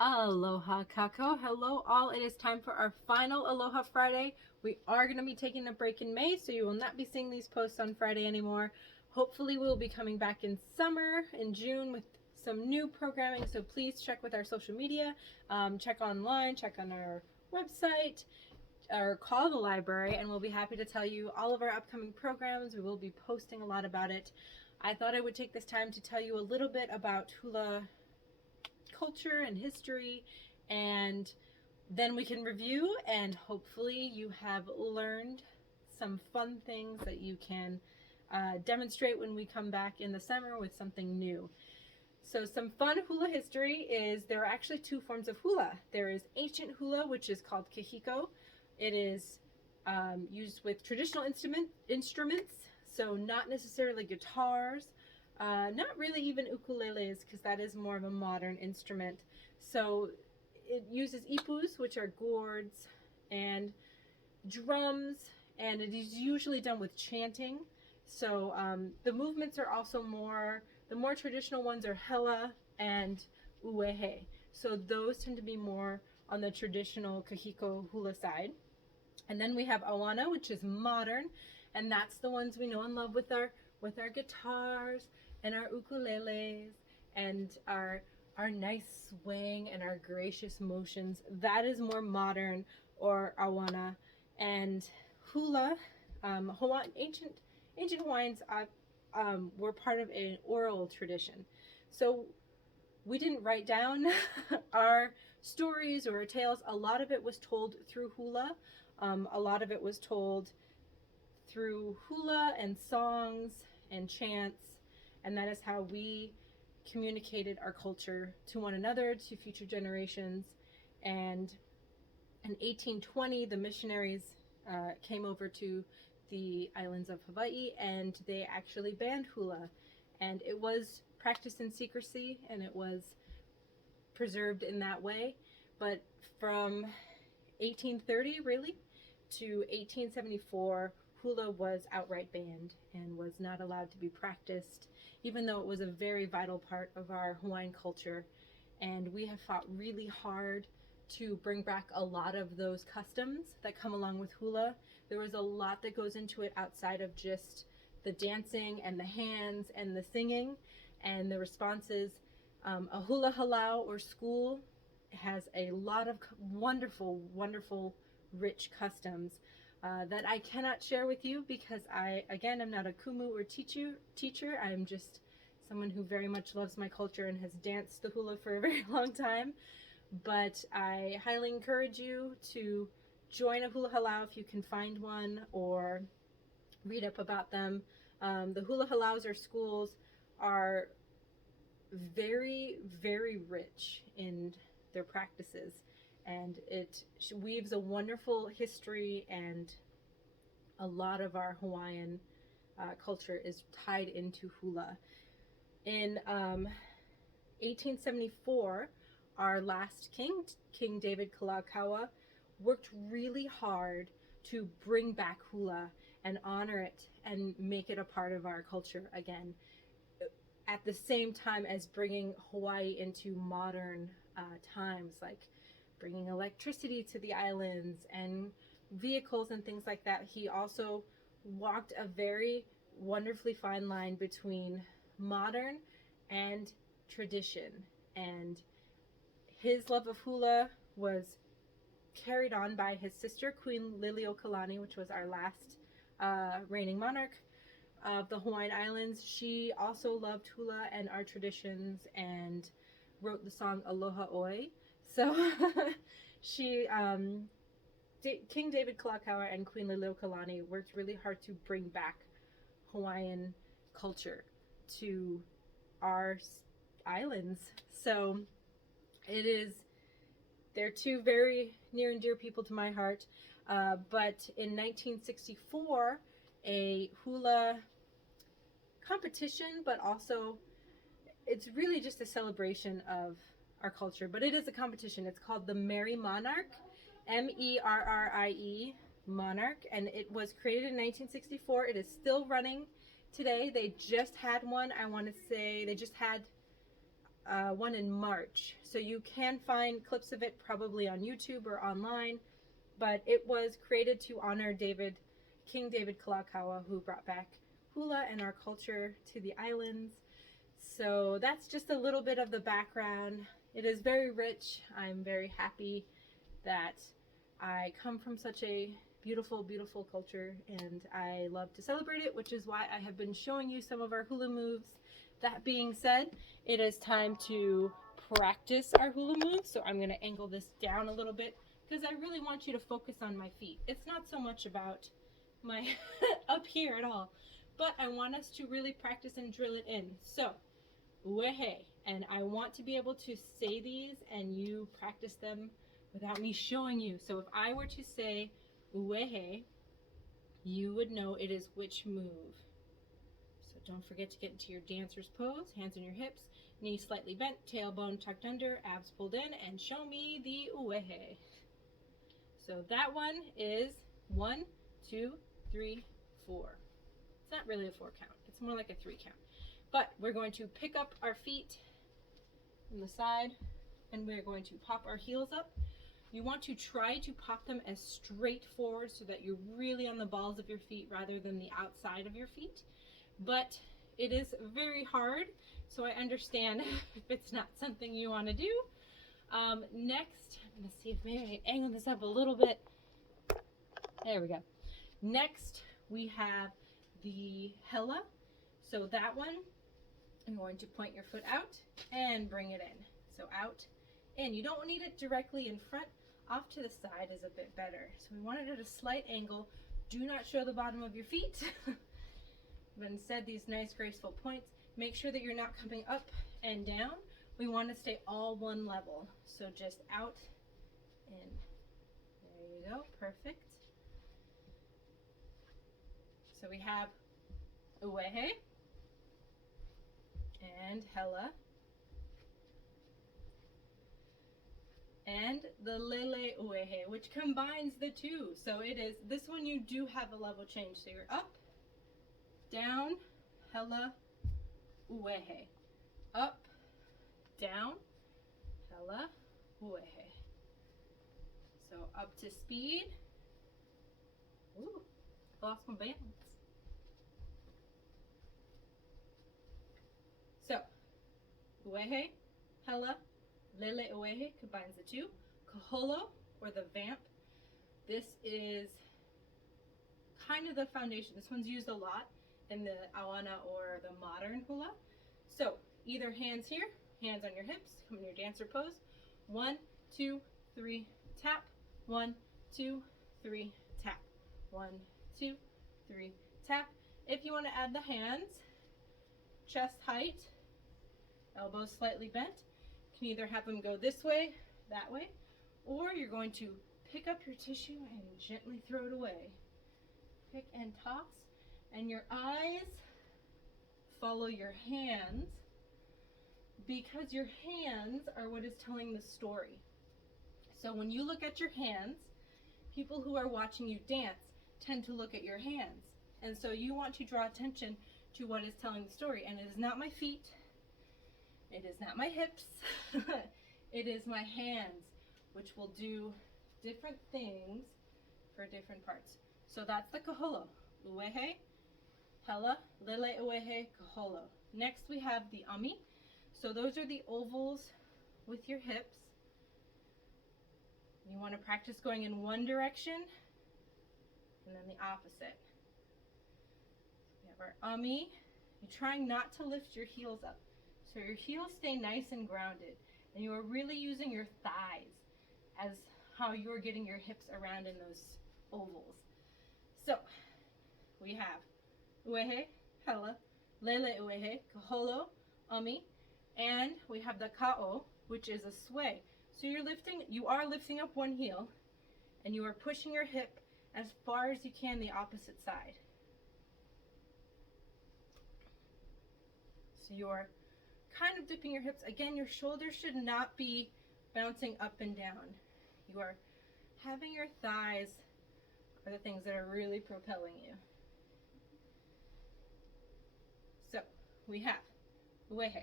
Aloha, Kakou. Hello, all. It is time for our final Aloha Friday. We are going to be taking a break in May, so you will not be seeing these posts on Friday anymore. Hopefully, we'll be coming back in summer, in June, with some new programming. So please check with our social media, check online, check on our website, or call the library, and we'll be happy to tell you all of our upcoming programs. We will be posting a lot about it. I thought I would take this time to tell you a little bit about hula culture and history, and then we can review, and hopefully you have learned some fun things that you can demonstrate when we come back in the summer with something new. So some fun hula history is there are actually two forms of hula. There is ancient hula, which is called kahiko. It is used with traditional instruments, so not necessarily guitars, not really even ukuleles, because that is more of a modern instrument. So it uses ipus, which are gourds, and drums, and it is usually done with chanting. So the movements are also the more traditional ones are hela and uehe. So those tend to be more on the traditional kahiko hula side. And then we have awana, which is modern, and that's the ones we know and love with our guitars and our ukuleles and our nice swing and our gracious motions. That is more modern, or awana. And hula, ancient Hawaiians were part of an oral tradition. So we didn't write down our stories or our tales. A lot of it was told through hula. A lot of it was told through hula and songs and chants, and that is how we communicated our culture to one another, to future generations. And in 1820, the missionaries came over to the islands of Hawaii, and they actually banned hula. And it was practiced in secrecy, and it was preserved in that way. But from 1830, really, to 1874, hula was outright banned and was not allowed to be practiced, even though it was a very vital part of our Hawaiian culture. And we have fought really hard to bring back a lot of those customs that come along with hula. There was a lot that goes into it outside of just the dancing and the hands and the singing and the responses. A hula halau, or school, has a lot of wonderful, wonderful, rich customs that I cannot share with you, because I, again, am not a kumu or teacher. I am just someone who very much loves my culture and has danced the hula for a very long time. But I highly encourage you to join a hula halau if you can find one, or read up about them. The hula halaus, or schools, are very, very rich in their practices, and it weaves a wonderful history, and a lot of our Hawaiian culture is tied into hula. In 1874, our last king, King David Kalakaua, worked really hard to bring back hula and honor it and make it a part of our culture again, at the same time as bringing Hawaii into modern times, like bringing electricity to the islands and vehicles and things like that. He also walked a very wonderfully fine line between modern and tradition, and his love of hula was carried on by his sister, Queen Liliuokalani, which was our last reigning monarch of the Hawaiian Islands. She also loved hula and our traditions, and wrote the song Aloha Oi. So she, King David Kalakaua and Queen Liliuokalani worked really hard to bring back Hawaiian culture to our islands. So they're two very near and dear people to my heart. But in 1964, a hula competition, but also it's really just a celebration of our culture, but it is a competition. It's called the Merrie Monarch, Merrie Monarch, and it was created in 1964. It is still running today. They just had one, I want to say, they just had one in March. So you can find clips of it probably on YouTube or online, but it was created to honor King David Kalakaua, who brought back hula and our culture to the islands. So that's just a little bit of the background. It is very rich. I'm very happy that I come from such a beautiful, beautiful culture, and I love to celebrate it, which is why I have been showing you some of our hula moves. That being said, it is time to practice our hula moves. So I'm going to angle this down a little bit because I really want you to focus on my feet. It's not so much about my up here at all, but I want us to really practice and drill it in. So, uehe, and I want to be able to say these and you practice them without me showing you. So if I were to say uehe, you would know it is which move. So don't forget to get into your dancer's pose, hands on your hips, knees slightly bent, tailbone tucked under, abs pulled in, and show me the uehe. So that one is 1, 2, 3, 4. It's not really a 4 count. It's more like a 3 count. But we're going to pick up our feet from the side and we're going to pop our heels up. You want to try to pop them as straight forward so that you're really on the balls of your feet rather than the outside of your feet. But it is very hard, so I understand if it's not something you want to do. Next, I'm going to see if maybe I angle this up a little bit. There we go. Next, we have the hela. So that one, I'm going to point your foot out and bring it in. So out, in. You don't need it directly in front. Off to the side is a bit better. So we want it at a slight angle. Do not show the bottom of your feet. But instead, these nice graceful points. Make sure that you're not coming up and down. We want to stay all one level. So just out, in. There you go, perfect. So we have uehe and hela and the lele uehe, which combines the two. So it is, this one you do have a level change. So you're up, down, hela, uehe. Up, down, hela, uehe. So up to speed. Ooh, lost my balance. So, uehe, hela, lele uehe combines the two. Kaholo, or the vamp, this is kind of the foundation. This one's used a lot in the awana or the modern hula. So, either hands here, hands on your hips, come in your dancer pose. 1, 2, 3, tap. 1, 2, 3, tap. 1, 2, 3, tap. If you want to add the hands, chest height, elbows slightly bent. You can either have them go this way, that way, or you're going to pick up your tissue and gently throw it away. Pick and toss, and your eyes follow your hands because your hands are what is telling the story. So when you look at your hands, people who are watching you dance tend to look at your hands. And so you want to draw attention to what is telling the story. And it is not my feet. It is not my hips. It is my hands, which will do different things for different parts. So that's the kaholo. Uehe, hela, lele uehe, kaholo. Next we have the ami. So those are the ovals with your hips. You want to practice going in one direction and then the opposite. We have our ami. You're trying not to lift your heels up. So your heels stay nice and grounded. And you are really using your thighs as how you're getting your hips around in those ovals. So we have uehe, hela, lele uehe, kaholo, ami, and we have the ka'o, which is a sway. So you are lifting up one heel and you are pushing your hip as far as you can the opposite side. So you're kind of dipping your hips. Again, your shoulders should not be bouncing up and down. You are having your thighs are the things that are really propelling you. So we have uehe,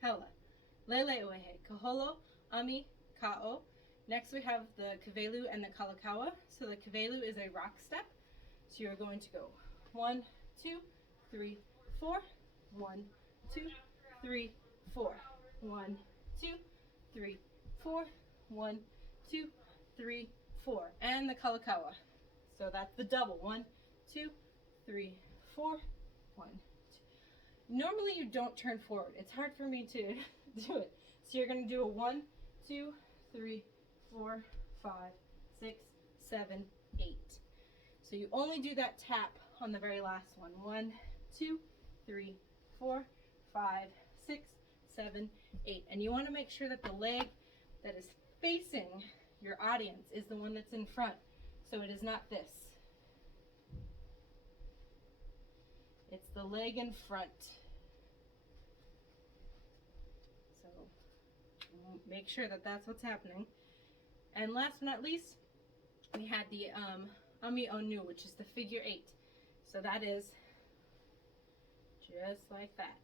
hela, Lele oehe, kaholo, ami, ka'o. Next we have the kavelu and the kalakaua. So the kavelu is a rock step. So you're going to go 1, 2, 3, 4. 1, 2, 3, 4. 1, 2, 3, 4. 1, 2, 3, 4. And the kalakaua. So that's the double. 1, 2, 3, 4. 1, 2. Normally you don't turn forward. It's hard for me to do it. So you're going to do a 1, 2, 3, 4, 5, 6, 7, 8. So you only do that tap on the very last one. 1, 2, 3, 4, 5, 6, 7, 8. And you want to make sure that the leg that is facing your audience is the one that's in front. So it is not this. It's the leg in front. So make sure that that's what's happening. And last but not least, we had the ami onu, which is the figure 8. So that is just like that.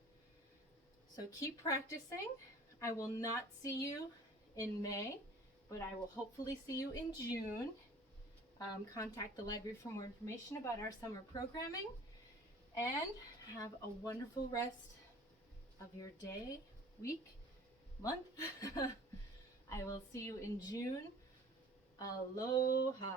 So keep practicing. I will not see you in May, but I will hopefully see you in June. Contact the library for more information about our summer programming, and have a wonderful rest of your day, week, month. I will see you in June. Aloha.